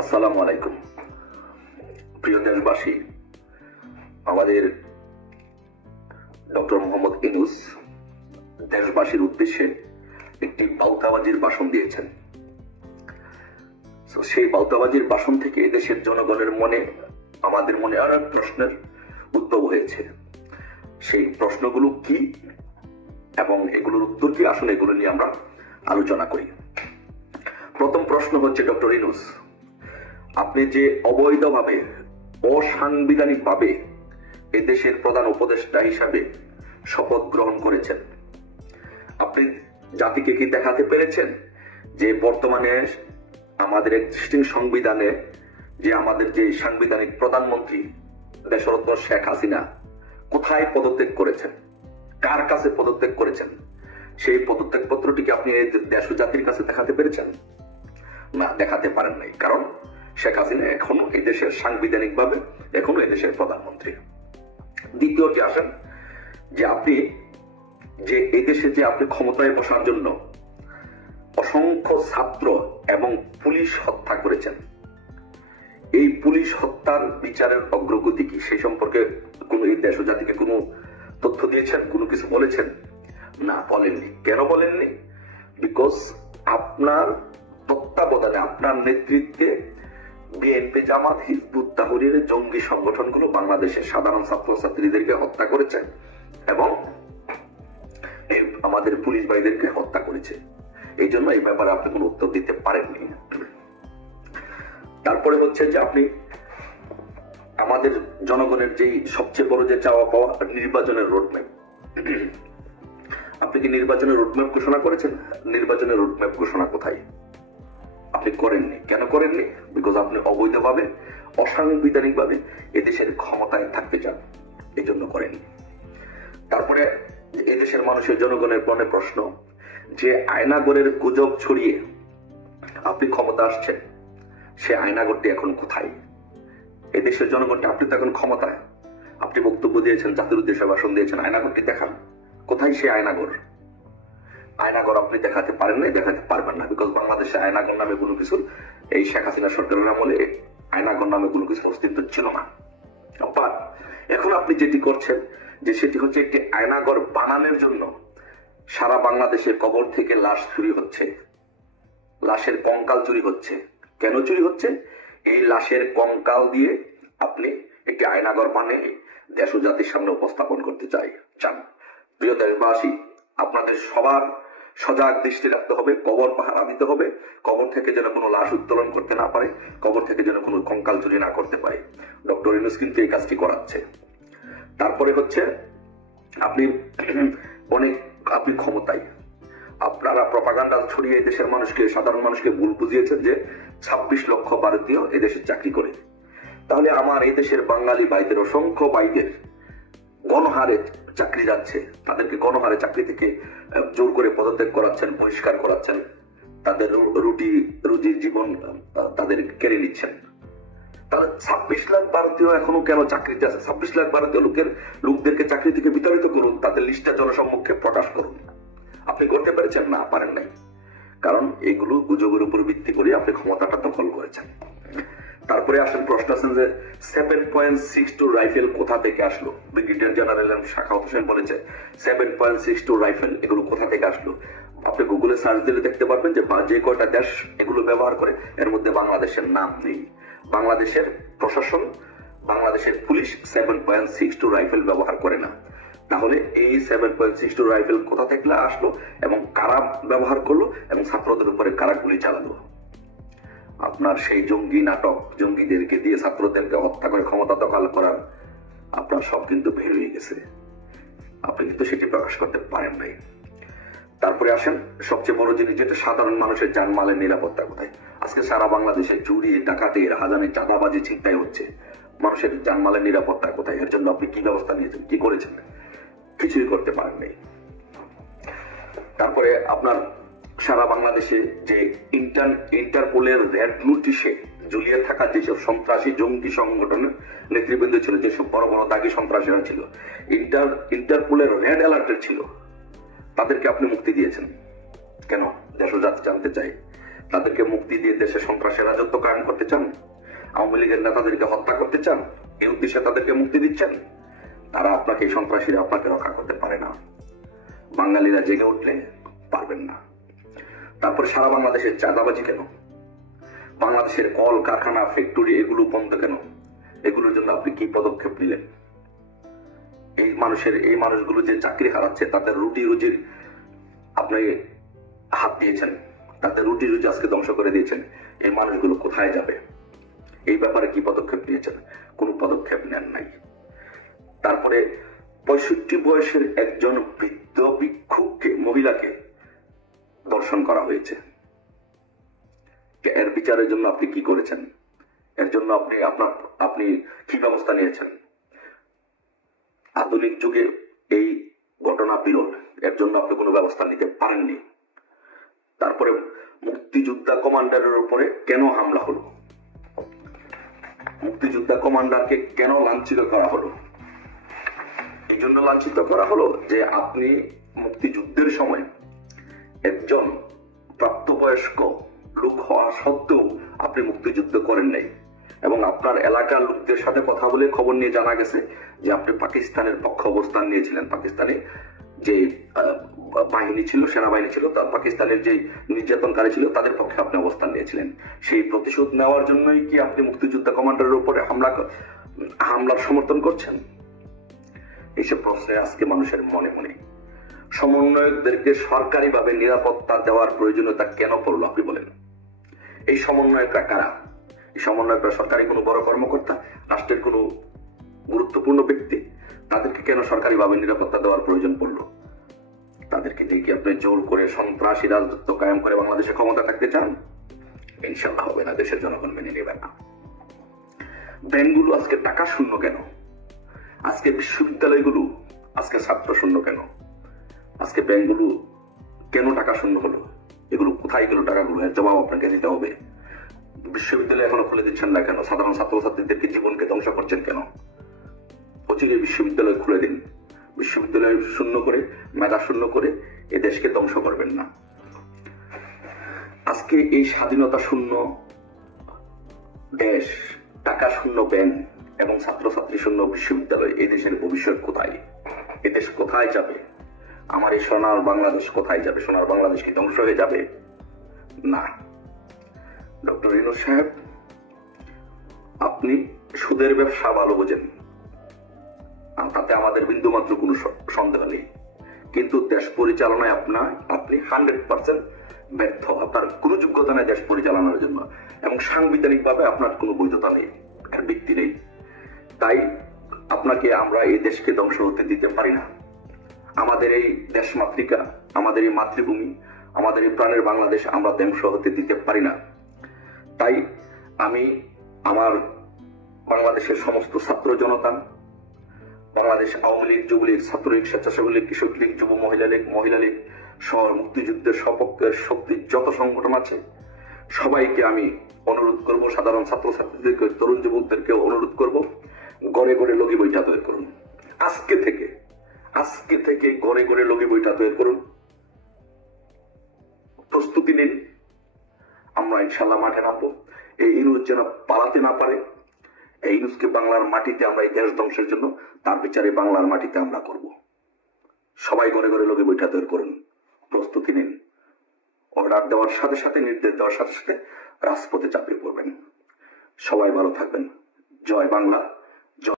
আসসালামু আলাইকুম। প্রিয় দেশবাসী, আমাদের ডক্টর মোহাম্মদ ইউনূস দেশবাসীর উদ্দেশ্যে একটি বাউতাবাজির ভাষণ দিয়েছেন। সেই বাউতাবাজির ভাষণ থেকে দেশের জনগণের মনে, আমাদের মনে আরো প্রশ্নের উদ্ভব হয়েছে। সেই প্রশ্নগুলো কি এবং এগুলোর উত্তর কি, আসলে এগুলো নিয়ে আমরা আলোচনা করি। প্রথম প্রশ্ন হচ্ছে, ডক্টর ইউনূস, আপনি যে অবৈধভাবে, অসাংবিধানিক ভাবে এদেশের প্রধান উপদেষ্টা হিসাবে শপথ গ্রহণ করেছেন, আপনি জাতিকে কি দেখাতে পেরেছেন যে বর্তমানে আমাদের এক্সিস্টিং সংবিধানে যে আমাদের যে সাংবিধানিক প্রধানমন্ত্রী দেশরত্ন শেখ হাসিনা কোথায় পদত্যাগ করেছেন, কার কাছে পদত্যাগ করেছেন, সেই পদত্যাগ পত্রটিকে আপনি দেশ ও জাতির কাছে দেখাতে পেরেছেন? না, দেখাতে পারেন নাই। কারণ শেখ হাসিনা এখনো এই দেশের সাংবিধানিক ভাবে এখনো এই দেশের প্রধানমন্ত্রী। দ্বিতীয়টি আসেন যে আপনি যে এই দেশে যে আপনি ক্ষমতায় বসার জন্য অসংখ্য ছাত্র এবং পুলিশ হত্যা করেছেন, এই পুলিশ হত্যার বিচারের অগ্রগতি কি, সেই সম্পর্কে কোন এই দেশ ও জাতিকে কোনো তথ্য দিয়েছেন, কোনো কিছু বলেছেন? না, বলেননি। কেন বলেননি? বিকজ আপনার তত্ত্বাবধানে, আপনার নেতৃত্বে বিএনপি, জামাত, হিজবুত তাহরীরের জঙ্গি সংগঠনগুলো বাংলাদেশের সাধারণ ছাত্রছাত্রীদেরকে হত্যা করেছে এবং আমাদের পুলিশ ভাইদেরকে হত্যা করেছে। এই জন্য এই ব্যাপারে আপনি কোনো উত্তর দিতে পারেননি। তারপরে হচ্ছে যে আপনি আমাদের জনগণের যেই সবচেয়ে বড় যে চাওয়া পাওয়া নির্বাচনের রোডম্যাপ, আপনি কি নির্বাচনের রোডম্যাপ ঘোষণা করেছেন? নির্বাচনের রোডম্যাপ ঘোষণা কোথায়? আপনি করেননি। কেন করেননি? বিকজ আপনি অবৈধভাবে, অসাংবিধানিক ভাবে এদেশের ক্ষমতায় থাকতে চান, এই জন্য করেননি। তারপরে এদেশের মানুষের জনগণের মনে প্রশ্ন যে আয়নাগরের গুজব ছড়িয়ে আপনি ক্ষমতা আসছেন, সে আয়নাগরটি এখন কোথায়? এদেশের জনগণটি, আপনি তো এখন ক্ষমতায়, আপনি বক্তব্য দিয়েছেন, জাতির উদ্দেশ্যে ভাষণ দিয়েছেন, আয়নাগরটি দেখান। কোথায় সে আয়নাগর? আয়নাগর আপনি দেখাতে পারেন না, দেখাতে পারবেন না, বিকজ বাংলাদেশে আয়নাগর নামে কোনো কিছুর, এই শেখ হাসিনা সরকারের আমলে আয়নাগর নামে কোনো কিছু অস্তিত্ব ছিল না। এখন আপনি যেটি করছেন যে সেটি হচ্ছে একটি আয়নাগর বানানোর জন্য সারা বাংলাদেশে কবর থেকে লাশ চুরি হচ্ছে, লাশের কঙ্কাল চুরি হচ্ছে। কেন চুরি হচ্ছে? এই লাশের কঙ্কাল দিয়ে আপনি একটি আয়নাগর বানিয়ে দেশ ও জাতির সামনে উপস্থাপন করতে চান। প্রিয় দেশবাসী, আপনাদের সবার সজাগ দৃষ্টি রাখতে হবে, কবর পাহারা দিতে হবে, কবর থেকে যেন কোনো লাশ উত্তোলন করতে না পারে, কবর থেকে যেন কোনো কঙ্কাল চুরি না করতে পারে। ডক্টর ইউনূস কিন্তু এই কাজটি করাচ্ছে। তারপরে হচ্ছে আপনি ক্ষমতায়, আপনারা প্রপাগান্ডা ছড়িয়ে দেশের মানুষকে, সাধারণ মানুষকে ভুল বুঝিয়েছেন যে 26 লক্ষ ভারতীয় এদেশে চাকরি করে। তাহলে আমার এই দেশের বাঙালি ভাইদের, অসংখ্য ভাইদের গণহারে চাকরি যাচ্ছে, তাদেরকে গণহারে চাকরি থেকে জোর করে পদত্যাগ করাচ্ছেন, বহিষ্কার করাচ্ছেন, তাদের রুজির জীবন তাদের কেড়ে নিচ্ছেন। তাহলে 26 লাখ ভারতীয় এখনো কেন চাকরিতে আছে? 26 লাখ ভারতীয় লোকদেরকে চাকরি থেকে বিতাড়িত করুন, তাদের লিস্টটা জনসম্মুখে প্রকাশ করুন। আপনি করতে পেরেছেন? না, পারেন নাই। কারণ এগুলো গুজবের উপর ভিত্তি করে আপনি ক্ষমতাটা দখল করেছেন। তারপরে আসেন, প্রশ্ন আছেন যে 7.62 রাইফেল কোথা থেকে আসলো? ব্রিগেডিয়ার জেনারেল শাখাওয়াত হোসেন বলেছে 7.62 রাইফেল এগুলো কোথা থেকে আসলো? আপনি গুগলে সার্চ দিলে দেখতে পারবেন যে যে কয়টা দেশ এগুলো ব্যবহার করে এর মধ্যে বাংলাদেশের নাম নেই। বাংলাদেশের প্রশাসন, বাংলাদেশের পুলিশ 7.62 রাইফেল ব্যবহার করে না। তাহলে এই 7.62 রাইফেল কোথা থেকে আসলো এবং কারা ব্যবহার করলো এবং ছাত্রদের উপরে কারা গুলি চালালো? আপনার সেই জঙ্গি নাটক, জঙ্গিদেরকে দিয়ে ছাত্রদেরকে হত্যা করে ক্ষমতা দখল করার আপনার সব কিন্তু বের হয়ে গেছে, আপনি কিন্তু সেটি প্রকাশ করতে পারেন নাই। তারপরে আসেন সবচেয়ে বড় জিনিস, যেটা সাধারণ মানুষের জানমালের নিরাপত্তা কোথায়? আজকে সারা বাংলাদেশে চুরি, ডাকাতি, রাহাজানি, চাঁদাবাজি, ছিনতাই হচ্ছে, মানুষের জানমালের নিরাপত্তা কোথায়? এর জন্য আপনি কি ব্যবস্থা নিয়েছেন, কি করেছেন? কিছুই করতে পারেন নাই। তারপরে আপনার সারা বাংলাদেশে যে ইন্টারপোলের রেড নোটিশে ঝুলিয়ে থাকা যেসব সন্ত্রাসী জঙ্গি সংগঠনের নেতৃবৃন্দ ছিল, যেসব বড় বড় দাগি সন্ত্রাসীরা ছিল, ইন্টারপোলের রেড অ্যালার্টের ছিল, তাদেরকে আপনি মুক্তি দিয়েছেন কেন? দেশ ও জাতি জানতে চাই। তাদেরকে মুক্তি দিয়ে দেশে সন্ত্রাসের রাজত্ব কায়েম করতে চান? আওয়ামী লীগের নেতাদেরকে হত্যা করতে চান? এই উদ্দেশ্যে তাদেরকে মুক্তি দিচ্ছেন? তারা আপনাকে, এই সন্ত্রাসীরা আপনাকে রক্ষা করতে পারে না। বাঙালিরা জেগে উঠলে পারবেন না। তারপরে সারা বাংলাদেশে চাঁদাবাজি কেন? বাংলাদেশের কল কারখানা ফ্যাক্টরি এগুলো বন্ধ কেন? এগুলোর জন্য আপনি কি পদক্ষেপ নিলেন? এই মানুষগুলো যে চাকরি হারাচ্ছে, তাদের রুটি রুজির আপনি হাত দিয়েছেন, তাদের রুটি রুজি আজকে ধ্বংস করে দিয়েছেন। এই মানুষগুলো কোথায় যাবে? এই ব্যাপারে কি পদক্ষেপ নিয়েছেন? কোন পদক্ষেপ নেন নাই। তারপরে 65 বয়সের একজন বৃদ্ধ ভিক্ষুককে, মহিলাকে ধর্ষণ করা হয়েছে। এর বিচারের জন্য আপনি কি করেছেন? এর জন্য আপনি কি ব্যবস্থা নিয়েছেন? আধুনিক যুগে এই ঘটনা বিরল, এর জন্য আপনি কোনো ব্যবস্থা নিতে পারেননি। তারপরে মুক্তিযোদ্ধা কমান্ডারের উপরে কেন হামলা হলো? মুক্তিযোদ্ধা কমান্ডারকে কেন লাঞ্ছিত করা হলো? এই জন্য লাঞ্ছিত করা হলো যে আপনি মুক্তিযুদ্ধের সময় একজন প্রাপ্তবয়স্ক লোক হওয়া সত্ত্বেও আপনি মুক্তিযুদ্ধ করেন নাই, এবং আপনার এলাকার লোকদের সাথে কথা বলে খবর নিয়ে জানা গেছে যে আপনি পাকিস্তানের পক্ষে অবস্থান নিয়েছিলেন। পাকিস্তানে যে বাহিনী ছিল, সেনাবাহিনী ছিল, তার পাকিস্তানের যে নির্যাতনকারী ছিল তাদের পক্ষে আপনি অবস্থান নিয়েছিলেন। সেই প্রতিশোধ নেওয়ার জন্যই কি আপনি মুক্তিযোদ্ধা কমান্ডারের উপরে হামলার সমর্থন করছেন? এইসব প্রশ্নে আজকে মানুষের মনে মনে। সমন্বয়কদেরকে সরকারিভাবে নিরাপত্তা দেওয়ার প্রয়োজনীয়তা কেন পড়লো আপনি বলেন? এই সমন্বয়করা কারা? এই সমন্বয়করা সরকারি কোনো বড় কর্মকর্তা, রাষ্ট্রের কোনো গুরুত্বপূর্ণ ব্যক্তি? তাদেরকে কেন সরকারিভাবে নিরাপত্তা দেওয়ার প্রয়োজন পড়লো? তাদেরকে দেখি আপনি জোর করে সন্ত্রাসী রাজত্ব কায়েম করে বাংলাদেশে ক্ষমতা থাকতে চান? ইনশাল্লাহ হবে না, দেশের জনগণ মেনে নেবে না। ব্যাংকগুলো আজকে টাকা শূন্য কেন? আজকে বিশ্ববিদ্যালয়গুলো আজকে ছাত্র শূন্য কেন? আজকে ব্যাংকগুলো কেন টাকা শূন্য হলো? এগুলো কোথায় গেল টাকাগুলো? এর জবাব আপনাকে দিতে হবে। বিশ্ববিদ্যালয় এখনো খুলে দিচ্ছেন না কেন? সাধারণ ছাত্রছাত্রীদেরকে জীবনকে ধ্বংস করছেন কেন? অচিরে বিশ্ববিদ্যালয় খুলে দিন। বিশ্ববিদ্যালয় শূন্য করে, মেধা শূন্য করে এ দেশকে ধ্বংস করবেন না। আজকে এই স্বাধীনতা শূন্য দেশ, টাকা শূন্য ব্যাংক এবং ছাত্রছাত্রী শূন্য বিশ্ববিদ্যালয়, এই দেশের ভবিষ্যৎ কোথায়? এ দেশ কোথায় যাবে? আমার এই সোনার বাংলাদেশ কোথায় যাবে? সোনার বাংলাদেশ কি ধ্বংস হয়ে যাবে? না। ডক্টর ইউনূস সাহেব, আপনি সুদের ব্যবসা ভালো বোঝেন, তাতে আমাদের বিন্দুমাত্র কোনো সন্দেহ নেই, কিন্তু দেশ পরিচালনায় আপনি 100% ব্যর্থ। আপনার কোনো যোগ্যতা নেই দেশ পরিচালনার জন্য, এবং সাংবিধানিক ভাবে আপনার কোনো বৈধতা নেই, এর ভিত্তি নেই। তাই আপনাকে আমরা এই দেশকে ধ্বংস হতে দিতে পারি না। আমাদের এই দেশ মাতৃকা, আমাদের এই মাতৃভূমি, আমাদের এই প্রাণের বাংলাদেশ আমরা ধ্বংস হতে দিতে পারি না। তাই আমি আমার বাংলাদেশের সমস্ত ছাত্র জনতা, বাংলাদেশ আওয়ামী লীগ, যুবলীগ, ছাত্রলীগ, স্বেচ্ছাসেবক লীগ, কৃষক লীগ, যুব মহিলা লীগ সহ মুক্তিযুদ্ধের সপক্ষের শক্তির যত সংগঠন আছে সবাইকে আমি অনুরোধ করব, সাধারণ ছাত্রছাত্রীদেরকে, তরুণ যুবকদেরকে অনুরোধ করব, গড়ে গড়ে লগি বইটা তৈরি করুন। আজকে থেকে গড়ে গড়ে লগি বইটা তৈরি করুন, প্রস্তুতি নিন। আমরা ইনশাল্লাহ মাঠে নামবো। এই ইউনূস যেন পালাতে না পারে। এই ইউনূসকে বাংলার মাটিতে আমরা এই দেশ ধ্বংসের জন্য তার বিচারে বাংলার মাটিতে আমরা করব। সবাই ঘরে ঘরে লগি বৈঠা তৈরি করুন, প্রস্তুতি নিন। অর্ডার দেওয়ার সাথে সাথে, নির্দেশ দেওয়ার সাথে সাথে রাজপথে চাপিয়ে পড়বেন। সবাই ভালো থাকবেন। জয় বাংলা।